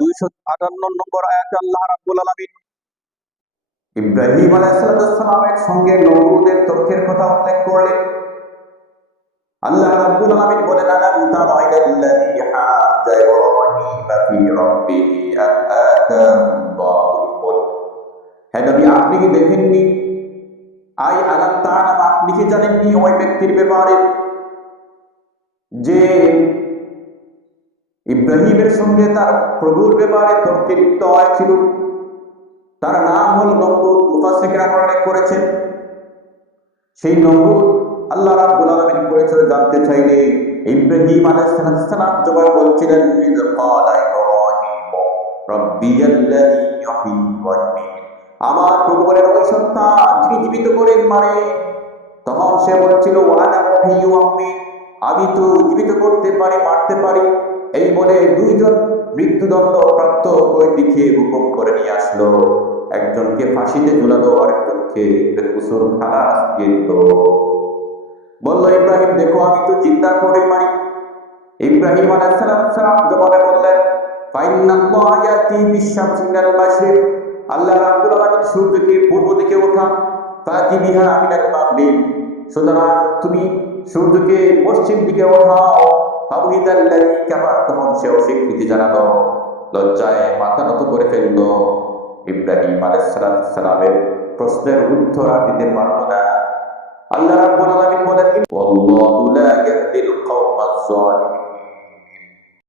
258 নম্বর আয়াতে আল্লাহ রাব্বুল আলামিন ইব্রাহিম আলাইহিস সালামের সঙ্গে নমরুদের তর্কের কথা উল্লেখ করলেন। আল্লাহ রাব্বুল আলামিন বলেন, আলাম তারা ইলাল্লাযী হাজ্জা ইব্রাহিমা ফী রাব্বিহি আন আতাহুল্লাহুল মুলক। হে নবী, আপনি কি দেখেননি? আলাম তাআলাম, আপনি কি জানেননি ওই ব্যক্তির ব্যাপারে যে ইব্রাহিমের সঙ্গে তার প্রভুর ব্যাপারে তর্কে লিপ্ত হয়েছিল? তার নাম হল নমরুদ। মুফাসসিররা উল্লেখ করেছেন সেই নমরুদ আল্লাহ রাব্বুল আলামিন করেছিল জানতে চাইলে ইব্রাহিম আলাইহিস সালাম জবাব বলছিলেন, ক্বালা ইব্রাহিম রাব্বিয়াল্লাযী ইউহয়ী ওয়া ইউমীত। আমার প্রভু বলেন, ওই সন্তান যিনি জীবিত করেন মানে। তখন সে বলছিল, ওয়ানা মুহয়ী ওয়া উমীত, আমি তো জীবিত করতে পারি, মারতে পারি। এই বলে দুইজন মৃত্যুদণ্ড প্রাপ্ত কয়েদিকে হুকুম করে নিয়ে আসলো। একজনকে ফাঁসিতে ঝুলালো, আরেকজনকে বছর খালাস দিয়ে দিল। বলল, ইব্রাহিম দেখো, আমি তো জিন্দা করে মারি। ইব্রাহিম আলাইহিস সালাম জবাবে বললেন, ফাইন্নাল্লাহা ইয়াতি বিশ-শামসি মিনাল মাশরিক। আল্লাহ রাব্বুল আলামিন সূর্যকে পূর্ব দিকে ওঠান, ফাতি বিহা মিনাল মাগরিব। সুতরাং তুমি সূর্যকে পশ্চিম দিকে ওঠাও। ফাবুহিতাল্লাযী কাফার, তখন সে অস্বীকৃতি জানালো, লজ্জায় মাথা নত করে ফেলল। ইব্রাহিম আলাইহিস সালামের প্রশ্নের উত্তর দিতে পারল না। আল্লাহ রাব্বুল আলামিন বলেন, ওয়াল্লাহু লা ইয়াহদিল কওমাজ জালিমিন।